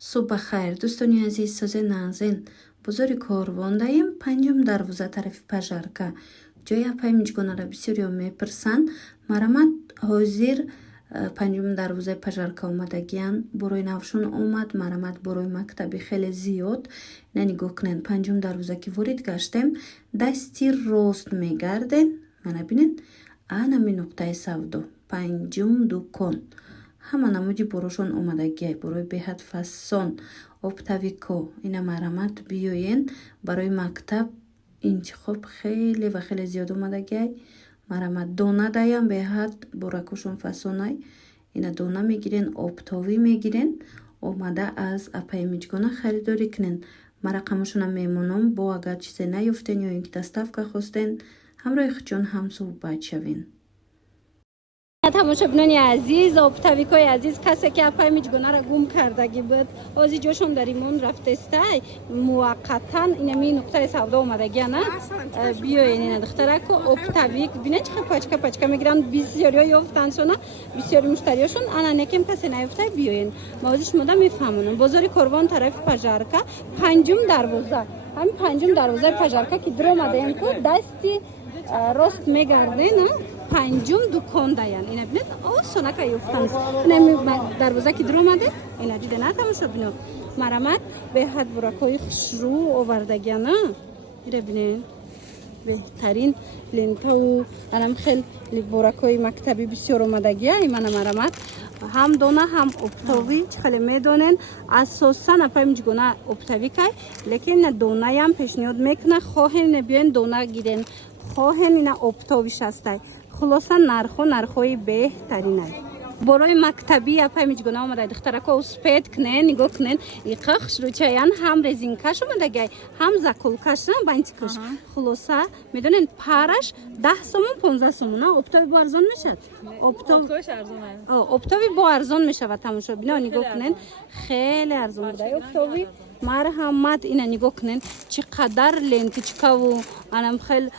صبح خیر دوستانی عزیز، ساز نازن بزرگ کاروان دایم پنجم دروازه طرف پژارکا جای اپایمجگونه را بسیاری میپرسند. مرامت حاضر پنجم دروازه پژارکا اومدگیان بروی نوشون اومد. مرامت بروی مکتبی خیلی زیاد نگاه کنن. پنجم دروازه که ورید گشتیم دستی راست میگردن. من بینن آن می نقطه سودو پنجم دکان همه نمودی بروشون اومدگی بروی بهت فسان اپتاویکو اینا مرامت بیوین برای مکتب انتخاب خیلی و خیلی زیاد اومدگی. مرامت دونه دایم بهت براکوشون فسانای اینا دونه میگیرن اپتاوی میگیرن اومده از اپایمجگونه خریداری کنن. مرقمشون میمونم با اگر چیزی نیفتن یا اینکه دستافکا خواستن همراه خچون هم صحبت شوین. تماشاچیان عزیز، اپتاویکای عزیز، کسی که اپایمجگونه را گم کردگی بود اوزی جوشون در ایمون رفته استای موقتا اینمی نقطه سودا اومدگی نه بیاین این دخترکو اپتاویک ببینید چه پچکا میگیرن بسیاری یافتن شونه بسیاری مشتریاشون انا نکم کسی نیافته بیاین ما ازش مدا میفهمونم. بازار کاروان طرف پژارکا پنجم دروازه همین پنجم دروازه پژارکا که درو اومدن کو دستی راست میگرده نه پنجم دکان داین اینا ببینید آسونه که یافتن نمی دروازه که درو اومده اینا دیده نه تماشا ببینید مرامت به حد براکای خشرو آوردگی نه اینا ببینید بهترین لنتا و الان خیلی براکای مکتبی بسیار اومدگی اینا مرامت هم دونه هم اپتاوی خیلی میدونن اساسا اپایمجگونه اپتاوی که لیکن دونه هم پیشنهاد میکنه خواهن بیاین دونه گیرن خواهن اینا اپتاویش هسته خلاصا نرخوی بهترینه برای مکتبی اپایمجگونه اومده دخترکا سپید کنن نگاه کنن ایقاخش رو چایان هم رزینکاش اومده هم زاکولکاش نه بانتیکش خلاصا میدونن پارش 10 سومون 15 سومون اپتاوی با ارزان میشه اپتاوی با ارزان میشه و تماشا بینا نگاه کنن خیلی ارزان بوده اپتاوی مرحمت اینا نگاه کنن چقدر لنتیچکا و انم خیلی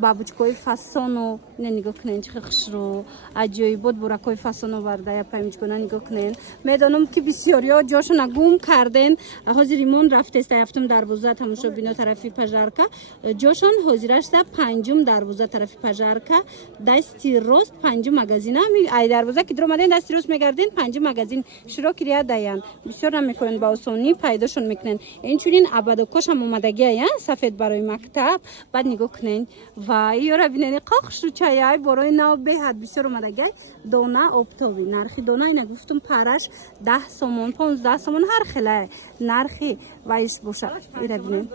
بابوچکوی فاسونو اینا نگاه کنن چه خشرو عجیب بود براکوی فاسونو ورده اپایمجگونه نگاه کنن میدونم که بسیاریا جاشون گم کردن حاضریمون رفته است هفتم دروازه تماشا بینا طرفی پژارکا جاشون حاضرش ده پنجم دروازه طرفی پژارکا دستی راست پنجم مغازین ای دروازه که درو اومدن دستی راست میگردن پنجم مغازین شروع کردن داین بسیار میکنن با آسونی پیداشون میکنن. اینچونین ابدوکش هم اومدگی سفید برای مکتب بعد نگاه کنن و یورا ببینن قاخش رو چای برای نو به حد بسیار اومدگی دونه اپتاوی نرخی دونه اینا گفتم پارش 10 سومون 15 سومون هر خیلی نرخی وایش باشه اینا ببینن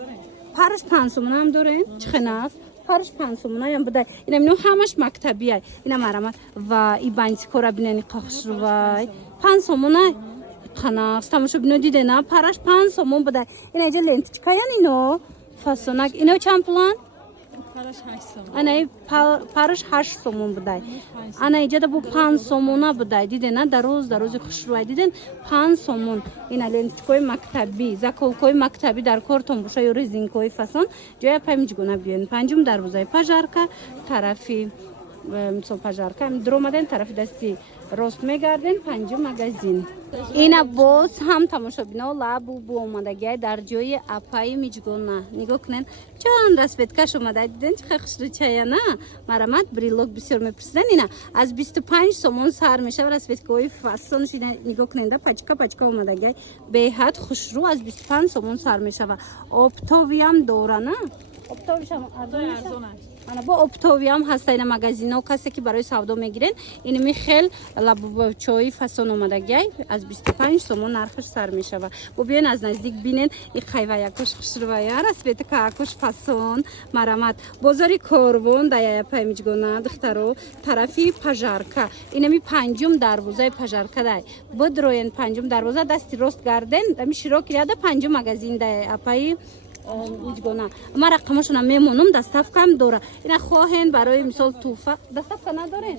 پارش 5 سومون هم دارن چخناف پارش 5 سومون هم بده اینا منو همش مکتبیه اینا مرامت و ای بانتی کورا ببینن قاخش رو وای 5 سومون خناس تماشا بینو دیده نه پارش 5 سومون بده این اینجا لنتیچکا یعنی اینو فاسونک اینو چند پلان پارش 8 سومون انا پارش 8 سومون بده انا اینجا دو 5 سومونه بده دیده نه در روز خوشروی دیدن 5 سومون اینا لنتیچکای مکتبی زاکولکای مکتبی در کارتون باشه یا رزینکای فاسون جای پایمجگونه بیان پنجم دروازه پژارکا طرفی مثلا پژارکا درو اومدن طرف دستی راست میگردن پنجم مغازین اینا باز هم تماشا بینا لابو بو اومدگی در جای اپایمجگونه نگاه کنن چند رسپتکش اومده دیدن چه خشلو چای نه مرامت بریلوک بسیار میپرسیدن اینا از 25 سومون سر میشه و رسپتکای فاسونش اینا نگاه کنن ده پچکا اومدگی به حد خوشرو از 25 سومون سر میشه و اپتاوی هم دوره نه اپتاویش هم ارزونه انا با اپتاوی هم هست اینا مغازینا و کسی که برای سودا میگیرن این می خیل لب چای فاسون اومدگی از 25 سومون نرخش سر میشه و بیاین از نزدیک ببینن این خیوه یکوش خشروای رسپت کاکوش فاسون مرامت بازار کاروان دایا پایمجگونه دخترو طرفی پژارکا اینمی پنجم دروازه پژارکا دای بدروین پنجم دروازه دستی راست گردن می شروع کرده پنجم مغازین دای اپای میجگونه ما رقمشون هم میمونم دستافک هم دوره اینا خواهن برای مثال توفه دستافک ندارن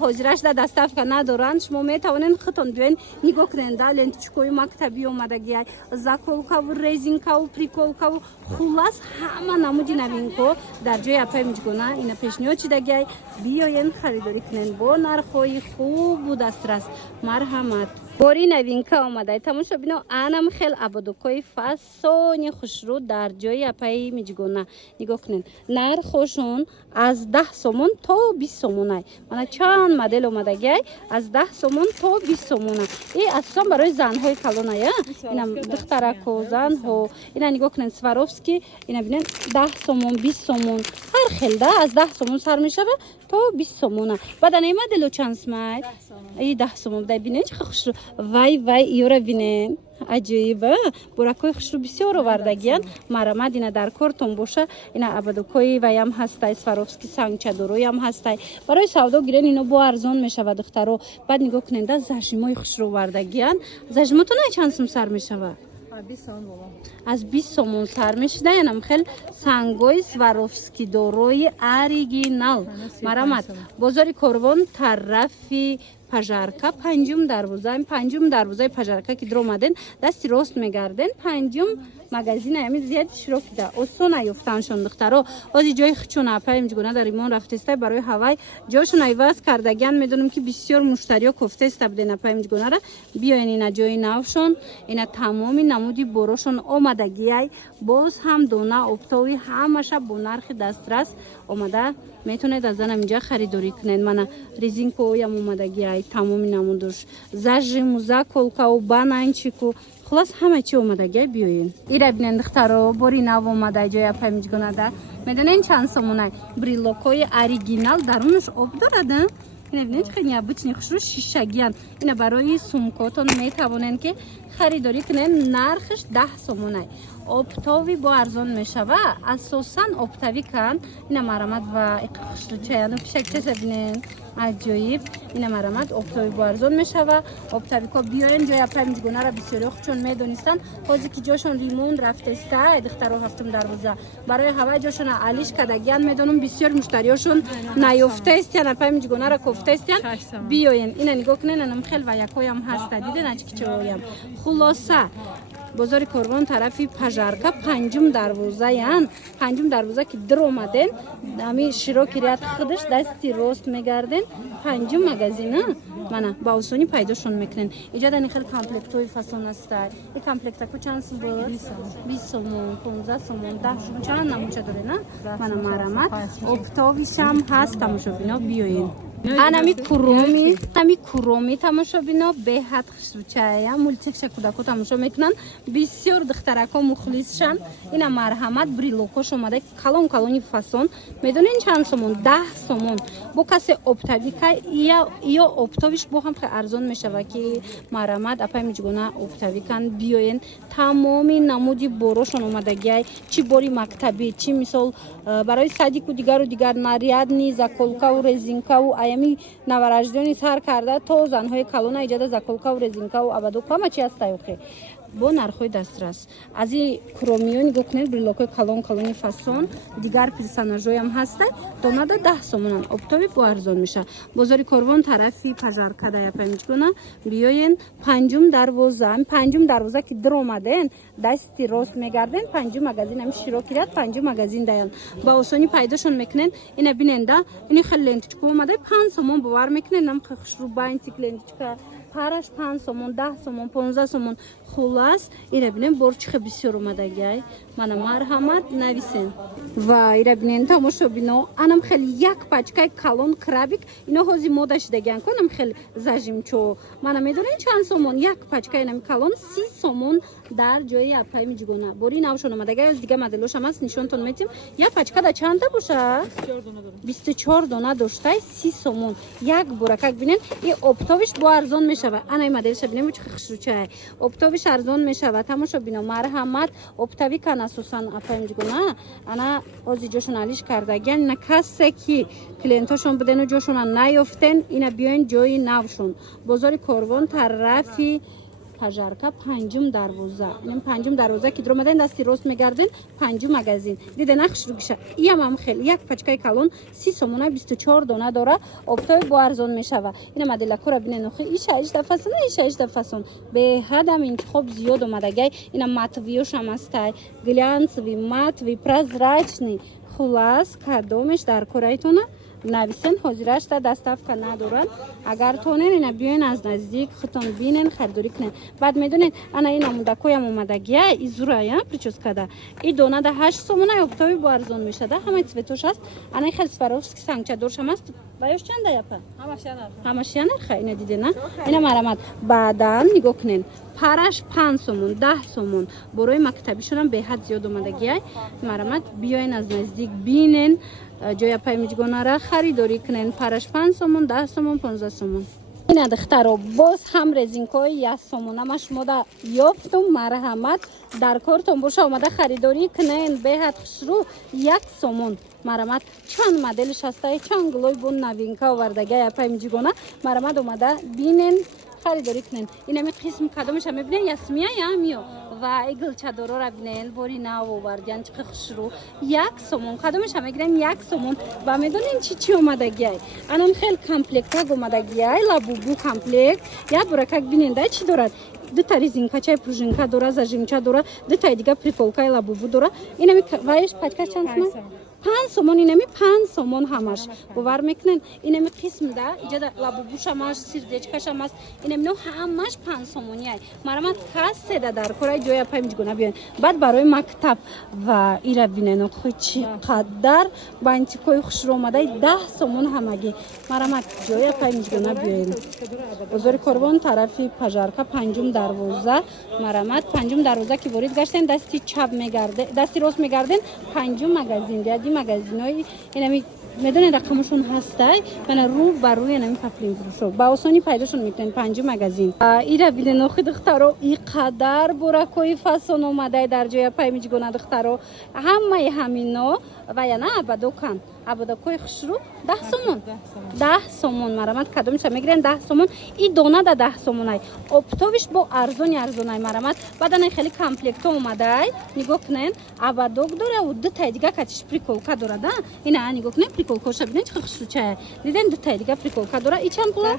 حاضرش ده دستافک ندارن شما میتونین خطون بیاین نگاه کنین ده لنتیچکای مکتبی اومدگی زاکولکا و رزینکا و پریکولکا و خلاص همه نمودی نوینکو در جای اپایمجگونه اینا پیشنهاد چیدگی بیاین خریداری کنین با نرخای خوب و دسترس مرحمت باری نوینکا آمده تماشا بینو انم خیل ابادوکای فسانی خوشرو در جای اپای میجگونه نگاه کنین نرخشون از 10 سومون تا 20 سومونه من چند مدل اومده گی از 10 سومون تا 20 سومونه این اصلا برای زنهای کلونه یا اینا دخترک و زن ها اینا نگاه کنین سواروفسکی اینا بینن 10 سومون 20 سومون هر خیلده از 10 سومون سر میشه تا 20 سومونه بعد این مدلو چند سمای ای 10 سومون ده بینن چه خوش وای ایورا بینن عجیبه براکای خوش رو بسیار آوردگیان مرامد اینا در کارتون باشه اینا ابادوکای وای هم هستای سواروفسکی سنگ چادروی هم هستای برای سودا گیرن اینو با ارزان میشه و دخترو بعد نگاه کنین ده زژمای خوش رو آوردگیان زژمتون چند سوم سر میشه از 20 سومون سر میشه اینم خیلی سنگای سواروفسکی دوروی اوریجینال مرامد بازار کاروان طرفی پژارکا پنجم دروازه پژارکا که در اومدن دستی راست میگردن پنجم مغازین همین زیاد شروکی ده اصلا نیفتنشون دخترها از جای خچون اپایم جگونه در ایمان رفتسته برای هوای جاشون ایواز کردگان میدونم که بسیار مشتری ها کفته است بدن اپایم جگونه را بیاین اینا جای نوشون اینا تمامی نمودی بروشون آمدگی باز هم دونه اپتاوی همش با نرخ دسترس آمده میتونید از اینجا خریداری کنید من رزینکو یا اومدگی تمامی نمودش زژم زاکولکا و بانانچیکو خلاص همه چی اومدگی بیاین ایرا بینن دخترو باری نو اومده جای اپایم جگونه ده میدونین چند سومونه بریلوکای اوریجینال درونش آب داره اینا ببینید خیلی обычный خوشرو شیشگیان اینا برای سومکاتون میتوانن که خریداری کنن نرخش 10 سومونه اپتاوی با ارزان میشه و اساسا اپتاوی کن اینا مرامت و خوشرو چیانو پیشک ببینین عجیب اینا مرامت اپتاوی با ارزان میشه و اپتاوی کا بیاین جای اپایم جگونه را بسیار چون میدونستن بازی که جاشون ریمون رفته است دخترو هفتم دروازه برای هوا جاشون علیش کدگیان میدونم بسیار مشتریاشون نیافته است یا اپایم جگونه را کفته است بیاین اینا نگاه کنین انم خیلی و یکایم هست دیدن چی چویم خلاصه بازار کاروان طرفی پژارکا پنجم دروازه که در اومدن همین شیروکی ریت خودش دستی راست میگردن پنجم مغازینه من با آسونی پیداشون میکنن اینجا دنی خیلی کامپلکتوی فسون است این کامپلکتا کو چند سوم بود 20 سوم 15 سوم 10 سوم چند نموچه داره نه من مرامت اپتاویش هم هست تماشا بینا بیاین انمی کرومی تماشا بینا به حد خوشوچه مولتیک شکوداکو تماشا میکنن بسیار دخترکا مخلصشن اینا مرحمت بریلوکوش اومده کلونی فاسون میدونین چند سومون 10 سومون با کسی اپتاوی که یا اپتاویش با هم ارزان میشه و که مرحمت اپای میجگونه اپتاوی کن بیاین تمامی نمودی بروشون اومدگی چی باری مکتبی چی مثال برای صدیق و دیگر ناریاد نی زاکولکا و رزینکا و می نوارجدانی سر کرده تا زنهای کلون ایجاد زاکولکا و رزینکا و ابادوکا ما چی هستای اوکی با نرخوی دسترس از این کرومیون نگاه کنید بریلوکای کلونی فاسون دیگر پرساناژوی هم هسته دوناده 10 سومونن اپتاوی با ارزان میشه بازار کاروان طرفی پژارکا دای پنجگونه بیاین پنجم دروازه که در اومدن دستی راست میگردن پنجم مغازین هم شیروکیات پنجم مغازین دایان با آسانی پیداشون میکنن اینا بیننده این خیلی لنتچکو اومده 5 سومون باور میکنن هم خوش رو باین تیکلنتچکا پارش 5 سومون 10 سومون 15 سومون خلاص اینا بینن برچ خیلی بسیار اومده گای من مرحمت نویسن و اینا بینن تماشا بینو انم خیلی یک پاچکای کلون کرابیک اینا هازی مودا شدگان کنم خیلی زاجیم چو من میدونین چند سومون یک پاچکای اینم کلون 30 سومون در جای اپای میجگونه بوری نوشون اومده گای از دیگه مدلش هم است نشونتون میتیم یک پاچکا دا چند تا باشه 24 دونه داشته 30 سومون یک براکک بینن این اپتاویش با ارزان میشه و انا این مدلش ببینیم چه خوشروچه اپتاویش ارزان میشه و تماشا بینو مرحمت اپتاوی کن اساسا اپای میجگونه انا از جاشون علیش کردگن نه کسی که کلینتاشون بدن و جاشون نیافتن اینا بیاین جای نوشون بازار کاروان طرفی پژارکا پنجم دروازه این پنجم دروازه که در اومدن دستی راست میگردن پنجم مغازین دیده نقش رو گشه یم هم خیلی یک پاچکای کلون 30 سومونه 24 دونه داره اپتای با ارزان میشه و این مدل کورا بینن خیلی ایش دفعه به حدم انتخاب زیاد اومدگی اینا ماتویوش هم است глянцевый матовый прозрачный خلاص کدومش در کورایتونه нависен ҳозираш да доставка надорад агар тонен ина биёен аз наздик худтон бинен харидорӣ кунен баъд медонед ана ин омодакоям омадагия изурая прическада и донада 8 сомона октоби бо арзон мешада ҳамаи цветош аст ана хел сваровски сангчадоршам аст баёш чанда япа ҳамаш я нарха ина дидена ина марамат баъдан нигоҳ кунен параш 5 сомон 10 сомон борои мактабишонам беҳад зиёд омадагия марамат биёен аз наздик бинен ҷоя паймиҷгонара харидорӣ кунен параш 5 сомон 10 сомон 15 сомон ина духтаро боз ҳам резинкои 1 сомона ма шумода ёфтум марҳамат дар кортон боша омада харидорӣ кунен беҳад хушрӯ 1 сомон марамат чанд моделиш ҳастай чанд гулои бун навинка овардагия паймиҷгона марамат омада бинен харидорӣ кунен инами қисм кадомеша мебинен ясмия ямё ва иглчадорора бинен бори нав овардиян чӣ хушрӯ 1 сомон кадомеша мегирен 1 сомон ва медонем чӣ омадагиай анон хел комплектак омадагиай лабубу комплект як буракак бинен дай чӣ дорад дута резинкачаи пружинка дора зажимча дора дутаи дига приколкаи лабубу дора инами ваеш пачка чанд сомон 5 сомон инами 5 сомон ҳамаш бовар мекунен инами қисмда иҷада лабубушамаш сирдечкашам аст инами ҳамаш 5 сомониай марамат касседа дар кораи ҷоя паймиҷгона биёен баъд барои мактаб ва ира бинен охи чӣ қадар бантикои хушрӯ омадаи 10 сомон ҳамагӣ марамат ҷоя паймиҷгона биёен бозори Корвон тарафи пажарка 5 дарвоза марамат 5 дарвоза ки ворид гаштен дасти чап мегарден дасти рост мегарден 5 магазин яди магазинои инами медонед рақамашон ҳастай бана рӯ ба рӯи инами паплин фурӯшо ба осонӣ пайдошон мекунен 5 магазин ира бинен охи духтаро иқадар буракои фасон омадай дар ҷоя паймиҷгона духтаро ҳамаи ҳамино ва яна абадокан абадакои хушрӯ 10 сомон 10 сомон марамат кадомиша мегирен 10 сомон и донада 10 сомонай обтобиш бо арзонай марамат баъданай хели комплекто омадай нигоҳ кунен абадок дора у дутаи дига катиш приколка дора да ина нигоҳ кунен приколкоша бинен чӣ хушрӯчая диден дутаи дига приколка дора и чанд пула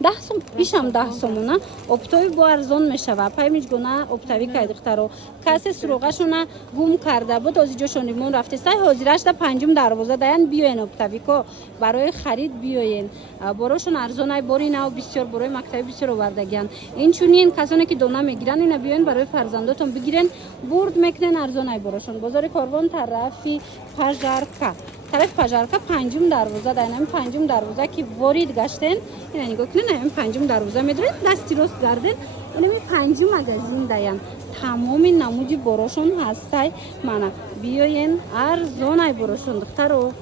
10 сомон ишам 10 сомона обтоби бо арзон мешава паймиҷгона обтави кай духтаро касе суроғашона гум карда буд озиҷошон римон рафтестай ҳозираш да 5 дарвоза даян биёен обтавико барои харид биёен борошон арзонай бори нав бисёр борои мактаби бисёр овардагиян инчунин касоне ки дона мегиран ина биёен барои фарзандотон бигирен бурд мекунен арзонай борошон бозори Корвон тарафи пажарка тарафи пажарка 5 дарвоза дайнами 5 дарвоза ки ворид гаштен ина нигоҳ кунен ами 5 дарвоза медоред дасти рост гарден инами 5 магазин даян тамоми намуди борошон ҳастай мана биёен арзонай борошон духтаро